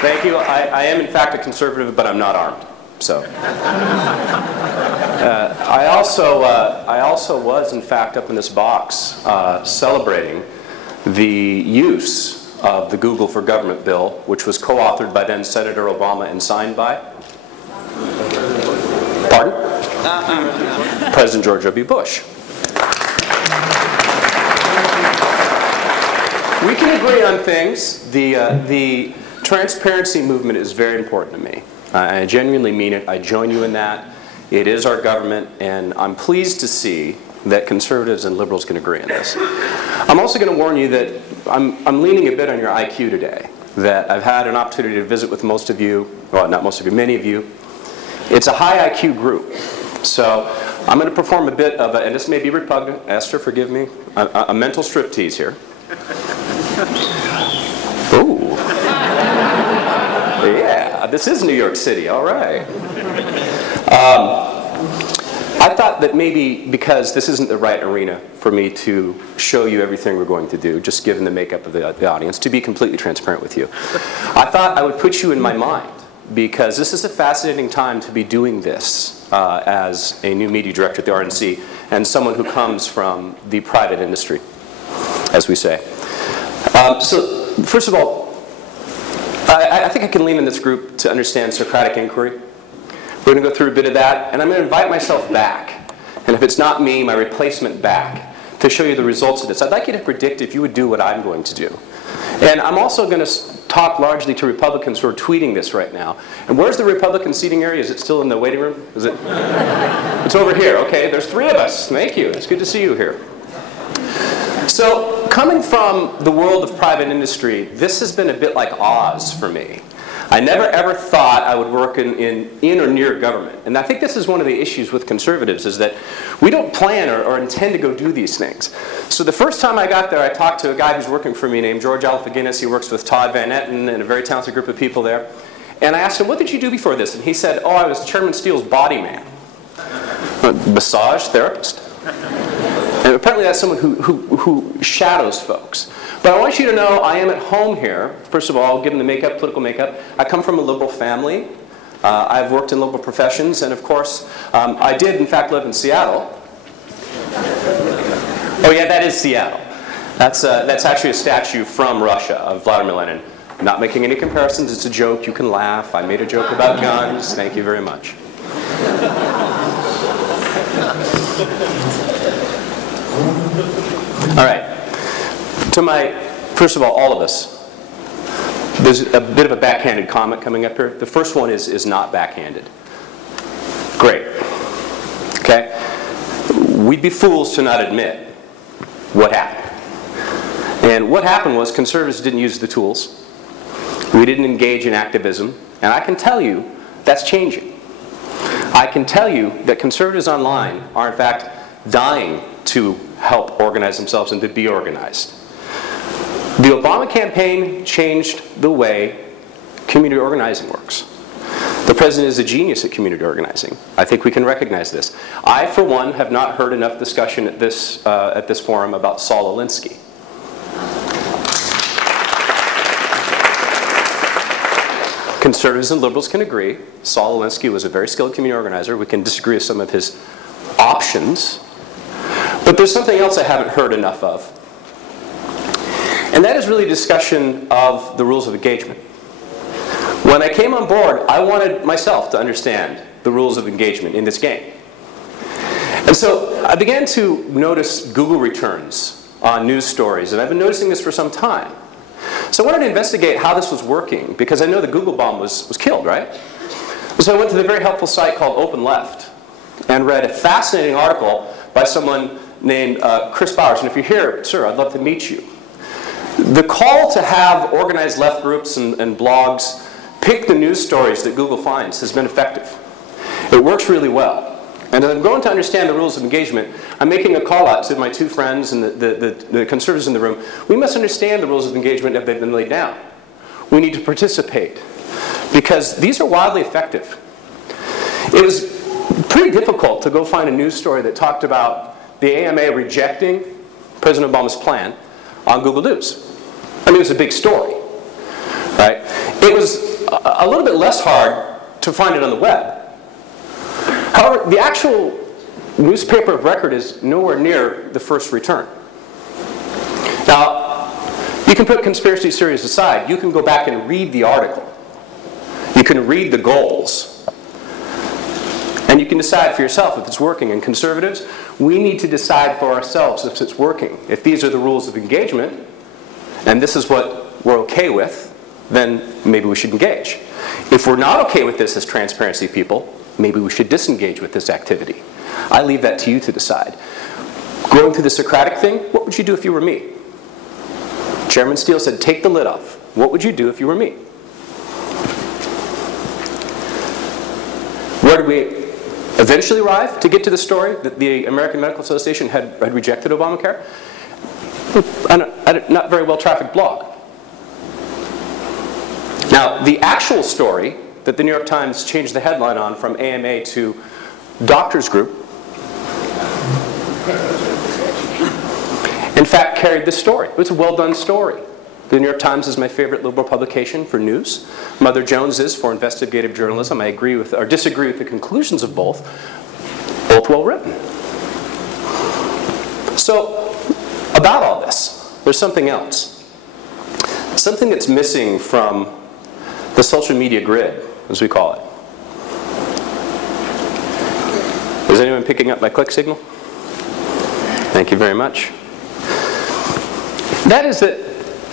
Thank you. I am, in fact, a conservative, but I'm not armed. So, I also was, in fact, up in this box celebrating the use of the Google for Government bill, which was co-authored by then Senator Obama and signed by? Pardon? President George W. Bush. We can agree on things. The transparency movement is very important to me. I genuinely mean it. I join you in that. It is our government, and I'm pleased to see that conservatives and liberals can agree on this. I'm also going to warn you that I'm leaning a bit on your IQ today, that I've had an opportunity to visit with most of you, well, not most of you, many of you. It's a high IQ group. So I'm going to perform a bit of a, and this may be repugnant, Esther, forgive me, a mental striptease here. Ooh. Yeah, this is New York City, all right. I thought that maybe because this isn't the right arena for me to show you everything we're going to do, just given the makeup of the audience, to be completely transparent with you, I thought I would put you in my mind, because this is a fascinating time to be doing this as a new media director at the RNC and someone who comes from the private industry, as we say. So, first of all, I think I can lean in this group to understand Socratic inquiry. We're going to go through a bit of that, and I'm going to invite myself back, and if it's not me, my replacement back, to show you the results of this. I'd like you to predict if you would do what I'm going to do. And I'm also going to talk largely to Republicans who are tweeting this right now. And where's the Republican seating area? Is it still in the waiting room? Is it? It's over here. Okay, there's 3 of us. Thank you. It's good to see you here. So, coming from the world of private industry, this has been a bit like Oz for me. I never ever thought I would work in or near government. And I think this is one of the issues with conservatives, is that we don't plan or intend to go do these things. So the first time I got there, I talked to a guy who's working for me named George Alpha-Guinness. He works with Todd Van Etten and a very talented group of people there. And I asked him, what did you do before this? And he said, oh, I was Chairman Steele's body man. Massage therapist. And apparently that's someone who shadows folks. But I want you to know I am at home here. First of all, given the makeup, political makeup, I come from a liberal family. I've worked in liberal professions, and of course, I did in fact live in Seattle. Oh yeah, that is Seattle. That's actually a statue from Russia of Vladimir Lenin. I'm not making any comparisons, it's a joke, you can laugh. I made a joke about guns, thank you very much. All right. First of all of us, there's a bit of a backhanded comment coming up here. The first one is not backhanded. Great. Okay? We'd be fools to not admit what happened. And what happened was conservatives didn't use the tools. We didn't engage in activism. And I can tell you that's changing. I can tell you that conservatives online are in fact dying to help organize themselves and to be organized. The Obama campaign changed the way community organizing works. The president is a genius at community organizing. I think we can recognize this. I, for one, have not heard enough discussion at this forum about Saul Alinsky. Conservatives and liberals can agree. Saul Alinsky was a very skilled community organizer. We can disagree with some of his options. But there's something else I haven't heard enough of. And that is really discussion of the rules of engagement. When I came on board, I wanted myself to understand the rules of engagement in this game. And so I began to notice Google returns on news stories, and I've been noticing this for some time. So I wanted to investigate how this was working, because I know the Google bomb was killed, right? So I went to the very helpful site called Open Left and read a fascinating article by someone named Chris Bowers. And if you're here, sir, I'd love to meet you. The call to have organized left groups and blogs pick the news stories that Google finds has been effective. It works really well. And as I'm going to understand the rules of engagement, I'm making a call out to my 2 friends and the conservatives in the room. We must understand the rules of engagement as they've been laid down. We need to participate, because these are wildly effective. It was pretty difficult to go find a news story that talked about the AMA rejecting President Obama's plan on Google News. I mean, it was a big story, right? It was a little bit less hard to find it on the web. However, the actual newspaper of record is nowhere near the first return. Now, you can put conspiracy theories aside. You can go back and read the article. You can read the goals. And you can decide for yourself if it's working. And conservatives, we need to decide for ourselves if it's working. If these are the rules of engagement, and this is what we're okay with, then maybe we should engage. If we're not okay with this as transparency people, maybe we should disengage with this activity. I leave that to you to decide. Going through the Socratic thing, what would you do if you were me? Chairman Steele said, take the lid off. What would you do if you were me? Where did we eventually arrive to get to the story that the American Medical Association had rejected Obamacare? A not very well trafficked blog. Now, the actual story that the New York Times changed the headline on from AMA to Doctors Group, in fact, carried this story. It was a well-done story. The New York Times is my favorite liberal publication for news. Mother Jones is for investigative journalism. I agree with, or disagree with the conclusions of both. Both well written. So, about all this, there's something else. Something that's missing from the social media grid, as we call it. Is anyone picking up my click signal? Thank you very much. That is that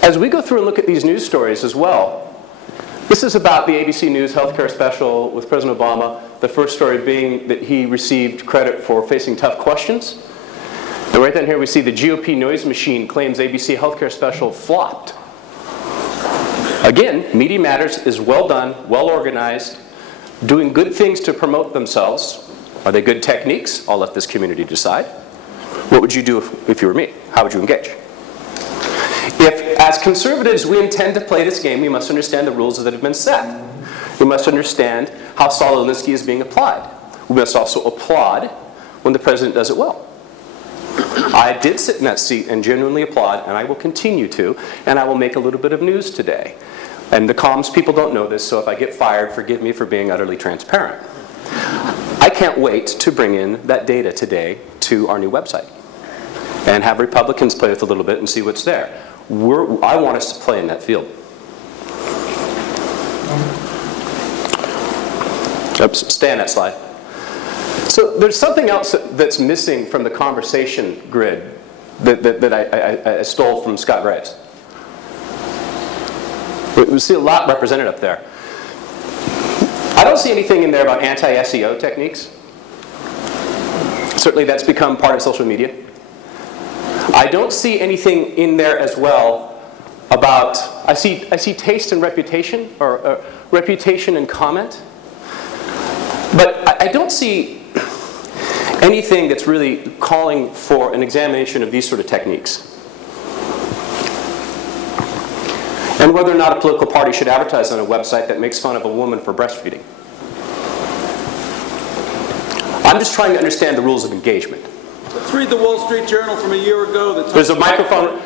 as we go through and look at these news stories as well, this is about the ABC News healthcare special with President Obama, the first story being that he received credit for facing tough questions. And right down here we see the GOP noise machine claims ABC healthcare special flopped. Again, Media Matters is well done, well organized, doing good things to promote themselves. Are they good techniques? I'll let this community decide. What would you do if you were me? How would you engage? If, as conservatives, we intend to play this game, we must understand the rules that have been set. We must understand how Saul Alinsky is being applied. We must also applaud when the president does it well. I did sit in that seat and genuinely applaud, and I will continue to, and I will make a little bit of news today. And the comms people don't know this, so if I get fired, forgive me for being utterly transparent. I can't wait to bring in that data today to our new website and have Republicans play with a little bit and see what's there. I want us to play in that field. Oops, stay on that slide. So there's something else that's missing from the conversation grid that I stole from Scott Graves. We see a lot represented up there. I don't see anything in there about anti-SEO techniques. Certainly that's become part of social media. I don't see anything in there as well about, I see taste and reputation, or reputation and comment. But I don't see anything that's really calling for an examination of these sort of techniques. And whether or not a political party should advertise on a website that makes fun of a woman for breastfeeding. I'm just trying to understand the rules of engagement. Let's read the Wall Street Journal from a year ago. There's a microphone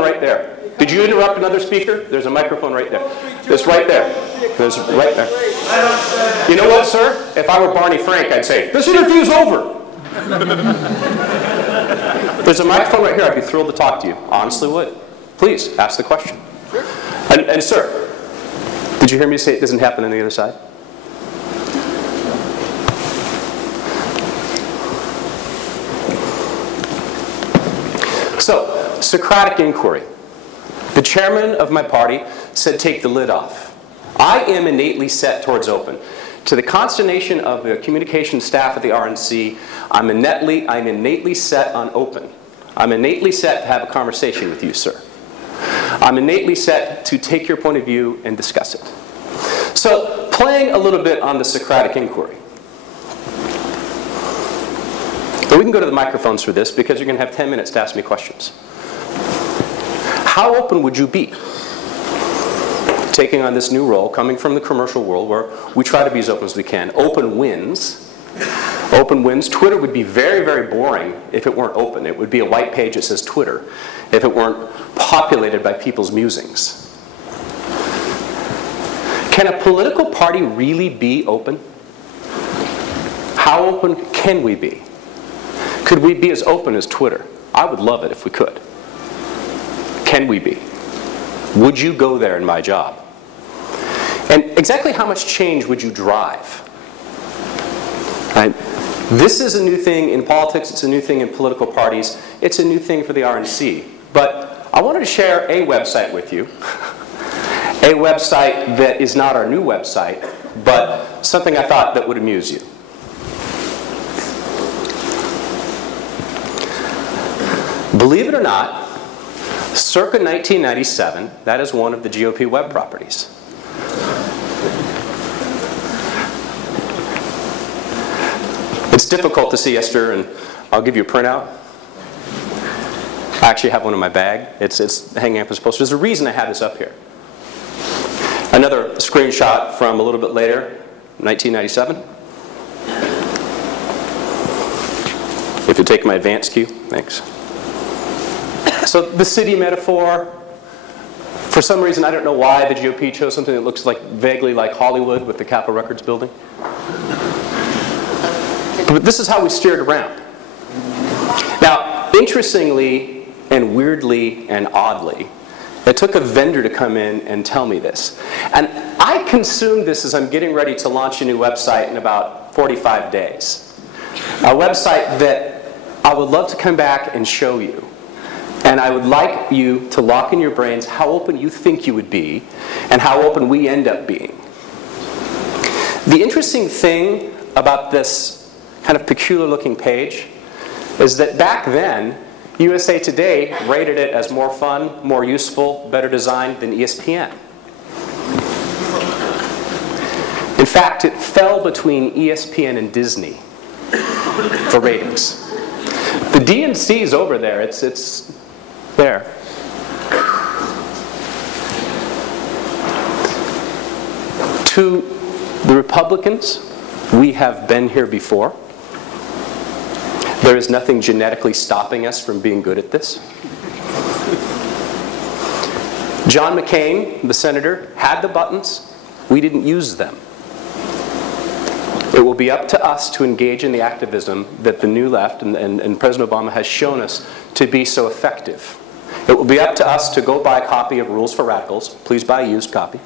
right there. Did you interrupt another speaker? There's a microphone right there. It's right there. There's right there. You know what, sir? If I were Barney Frank, I'd say, this interview's over. There's a microphone right here. I'd be thrilled to talk to you. Honestly would. Please, ask the question. And sir, did you hear me say it doesn't happen on the other side? So, Socratic inquiry. The chairman of my party said take the lid off. I am innately set towards open. To the consternation of the communications staff at the RNC, I'm innately set on open. I'm innately set to have a conversation with you, sir. I'm innately set to take your point of view and discuss it. So, playing a little bit on the Socratic inquiry. And we can go to the microphones for this because you're going to have 10 minutes to ask me questions. How open would you be taking on this new role, coming from the commercial world where we try to be as open as we can? Open wins. Open wins. Twitter would be very, very boring if it weren't open. It would be a white page that says Twitter if it weren't populated by people's musings. Can a political party really be open? How open can we be? Could we be as open as Twitter? I would love it if we could. Can we be? Would you go there in my job? And exactly how much change would you drive? Right? This is a new thing in politics. It's a new thing in political parties. It's a new thing for the RNC. But I wanted to share a website with you. A website that is not our new website, but something I thought that would amuse you. Believe it or not, circa 1997, that is one of the GOP web properties. It's difficult to see, Esther, and I'll give you a printout. I actually have one in my bag. It's hanging up as a poster. There's a reason I have this up here. Another screenshot from a little bit later, 1997. If you take my advance cue, thanks. So the city metaphor, for some reason I don't know why the GOP chose something that looks like vaguely like Hollywood with the Capitol Records building. But this is how we steered around. Now, interestingly and weirdly and oddly, it took a vendor to come in and tell me this. And I consumed this as I'm getting ready to launch a new website in about 45 days. A website that I would love to come back and show you. And I would like you to lock in your brains how open you think you would be and how open we end up being. The interesting thing about this kind of peculiar looking page is that back then, USA Today rated it as more fun, more useful, better designed than ESPN. In fact, it fell between ESPN and Disney for ratings. The DNC is over there. It's there. To the Republicans, we have been here before. There is nothing genetically stopping us from being good at this. John McCain, the senator, had the buttons. We didn't use them. It will be up to us to engage in the activism that the new left and President Obama has shown us to be so effective. It will be up to us to go buy a copy of Rules for Radicals. Please buy a used copy.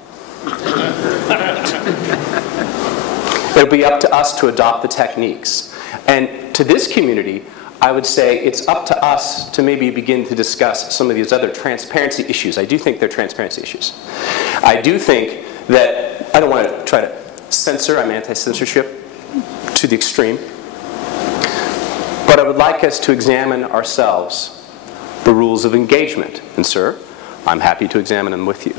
It will be up to us to adopt the techniques. And to this community, I would say it's up to us to maybe begin to discuss some of these other transparency issues. I do think they're transparency issues. I do think that, I don't want to try to censor, I'm anti-censorship to the extreme. But I would like us to examine ourselves the rules of engagement. And sir, I'm happy to examine them with you.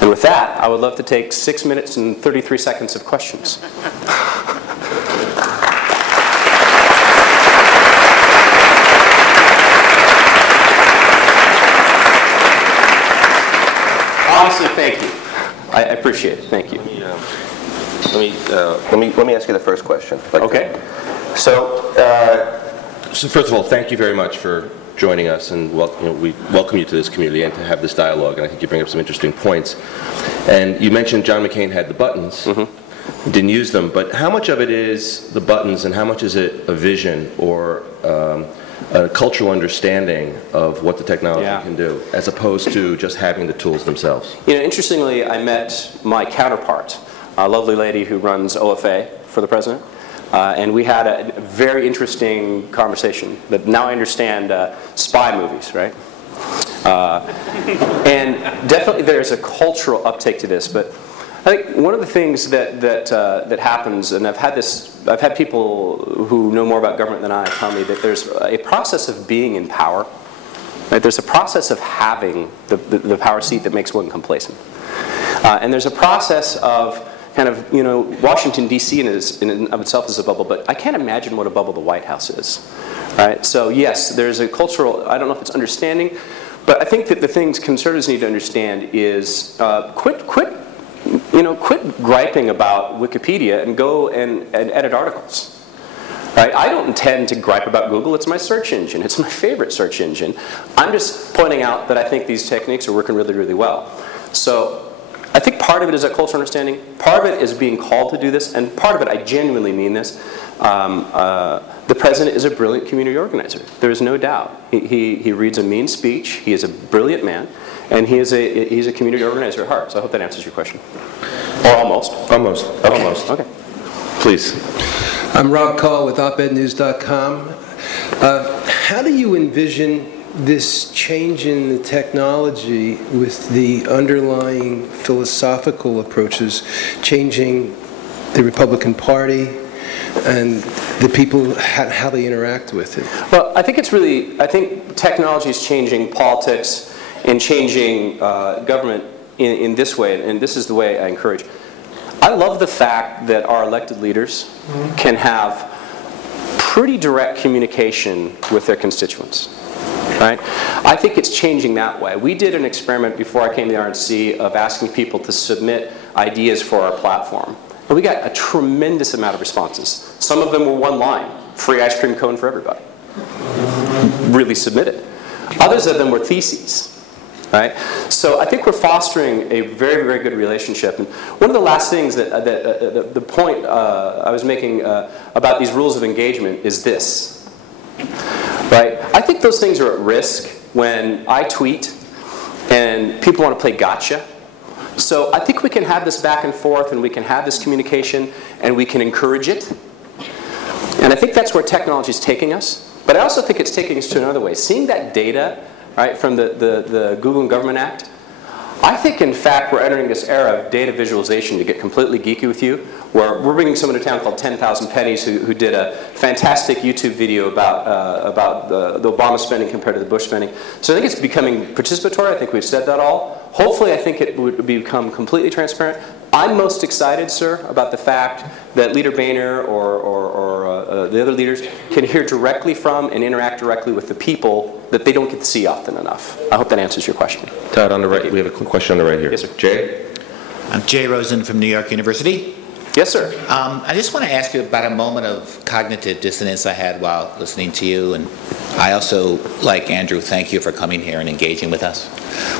And with that, I would love to take 6 minutes and 33 seconds of questions. Honestly, thank you. I appreciate it. Thank you. Let me ask you the first question. Okay. So first of all, thank you very much for joining us, and we welcome you to this community and to have this dialogue, and I think you bring up some interesting points. And you mentioned John McCain had the buttons, didn't use them, but how much of it is the buttons and how much is it a vision or a cultural understanding of what the technology can do, as opposed to just having the tools themselves? You know, interestingly, I met my counterpart, a lovely lady who runs OFA for the president, and we had a very interesting conversation. But now I understand spy movies, right? And definitely there's a cultural uptake to this, but I think one of the things that happens, and I've had people who know more about government than I tell me that there's a process of being in power. Right? There's a process of having the power seat that makes one complacent, and there's a process of kind of, you know, Washington D.C. in and of itself is a bubble, but I can't imagine what a bubble the White House is. Right? So yes, there's a cultural. I don't know if it's understanding, but I think that the things conservatives need to understand is quit griping about Wikipedia and go and edit articles. Right? I don't intend to gripe about Google. It's my search engine. It's my favorite search engine. I'm just pointing out that I think these techniques are working really, really well. So I think part of it is a cultural understanding, part of it is being called to do this, and part of it, I genuinely mean this, the president is a brilliant community organizer. There is no doubt. He reads a mean speech, he is a brilliant man, and he's a community organizer at heart. So I hope that answers your question. Or almost. Almost. Okay. Almost. Okay. Please. I'm Rob Call with opednews.com. How do you envision this change in the technology with the underlying philosophical approaches changing the Republican Party and the people, how they interact with it? Well, I think I think technology is changing politics and changing government in this way, and this is the way I encourage. I love the fact that our elected leaders can have pretty direct communication with their constituents. Right? I think it's changing that way. We did an experiment before I came to the RNC of asking people to submit ideas for our platform. And we got a tremendous amount of responses. Some of them were one line, free ice cream cone for everybody. Really submitted. Others of them were theses. Right? So I think we're fostering a very, very good relationship. And one of the last things the point I was making about these rules of engagement is this. Right? I think those things are at risk when I tweet and people want to play gotcha. So I think we can have this back and forth and we can have this communication and we can encourage it. And I think that's where technology is taking us. But I also think it's taking us to another way. Seeing that data, right, from the Google and Government Act, I think, in fact, we're entering this era of data visualization, to get completely geeky with you, where we're bringing someone to town called 10,000 Pennies who did a fantastic YouTube video about the Obama spending compared to the Bush spending. So I think it's becoming participatory. I think we've said that all. Hopefully, I think it would become completely transparent. I'm most excited, sir, about the fact that Leader Boehner or the other leaders can hear directly from and interact directly with the people that they don't get to see often enough. I hope that answers your question. Todd, on the right, we have a question on the right here. Yes, sir. Jay? I'm Jay Rosen from New York University. Yes, sir. I just want to ask you about a moment of cognitive dissonance I had while listening to you. And I also, like Andrew, thank you for coming here and engaging with us.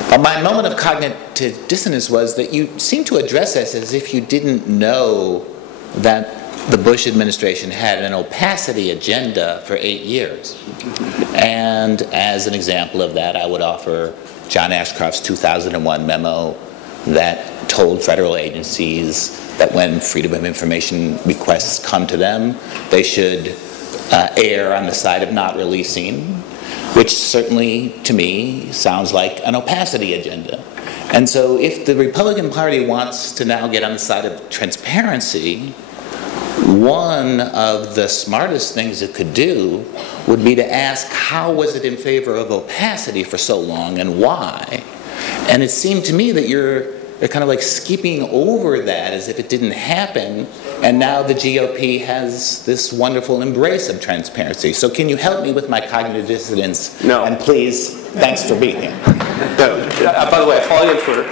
But my moment of cognitive dissonance was that you seemed to address us as if you didn't know that the Bush administration had an opacity agenda for 8 years. And as an example of that, I would offer John Ashcroft's 2001 memo that told federal agencies that when Freedom of Information requests come to them, they should err on the side of not releasing, which certainly, to me, sounds like an opacity agenda. And so if the Republican Party wants to now get on the side of transparency, one of the smartest things it could do would be to ask, how was it in favor of opacity for so long and why? And it seemed to me that you're kind of like skipping over that as if it didn't happen, and now the GOP has this wonderful embrace of transparency. So can you help me with my cognitive dissonance? No. And please, thanks for being here. No. By the way, I follow you on Twitter.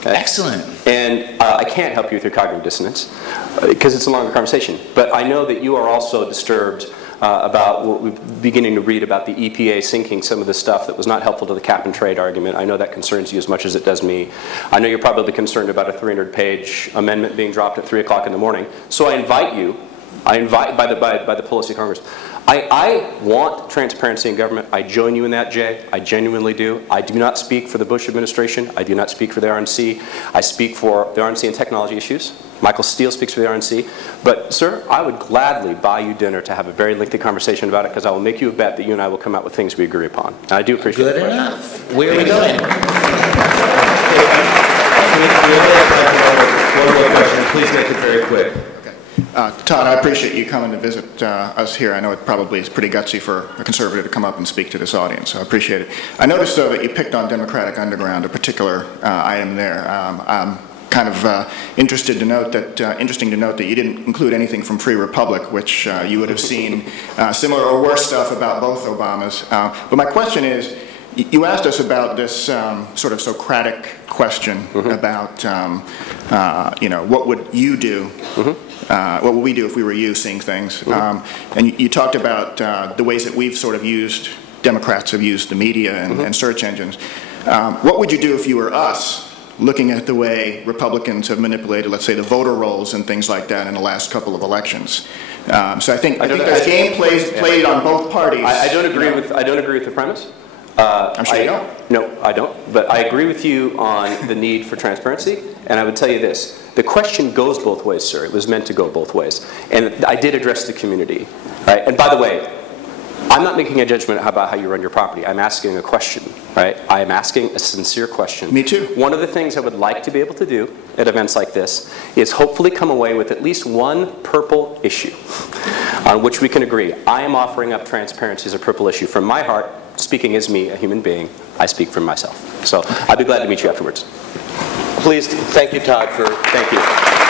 Okay. Excellent. And I can't help you with your cognitive dissonance because it's a longer conversation. But I know that you are also disturbed about what we're beginning to read about the EPA sinking some of the stuff that was not helpful to the cap and trade argument. I know that concerns you as much as it does me. I know you're probably concerned about a 300-page amendment being dropped at 3 o'clock in the morning. So I invite you, by the policy of Congress, I want transparency in government. I join you in that, Jay. I genuinely do. I do not speak for the Bush administration. I do not speak for the RNC. I speak for the RNC and technology issues. Michael Steele speaks for the RNC. But, sir, I would gladly buy you dinner to have a very lengthy conversation about it, because I will make you a bet that you and I will come out with things we agree upon. And I do appreciate it. Good enough. Where are we going? One more question. Please make it very quick. Todd, I appreciate you coming to visit us here. I know it probably is pretty gutsy for a conservative to come up and speak to this audience, so I appreciate it. I noticed, though, that you picked on Democratic Underground, a particular item there. I'm kind of interesting to note that you didn't include anything from Free Republic, which you would have seen similar or worse stuff about both Obamas. But my question is, you asked us about this sort of Socratic question about, what would you do? What would we do if we were you, seeing things? And you talked about the ways that we've sort of Democrats have used the media and search engines. What would you do if you were us, looking at the way Republicans have manipulated, let's say, the voter rolls and things like that in the last couple of elections. So I think there's game played on both parties. I don't agree with the premise. I'm sure you don't. No, I don't. But I agree with you on the need for transparency. And I would tell you this. The question goes both ways, sir. It was meant to go both ways. And I did address the community. Right? And by the way, I'm not making a judgment about how you run your property. I'm asking a question. Right? I am asking a sincere question. Me too. One of the things I would like to be able to do at events like this is hopefully come away with at least one purple issue on which we can agree. I am offering up transparency as a purple issue from my heart. Speaking as me, a human being, I speak for myself. So I'd be glad to meet you afterwards. Please, thank you, Todd, for... Thank you.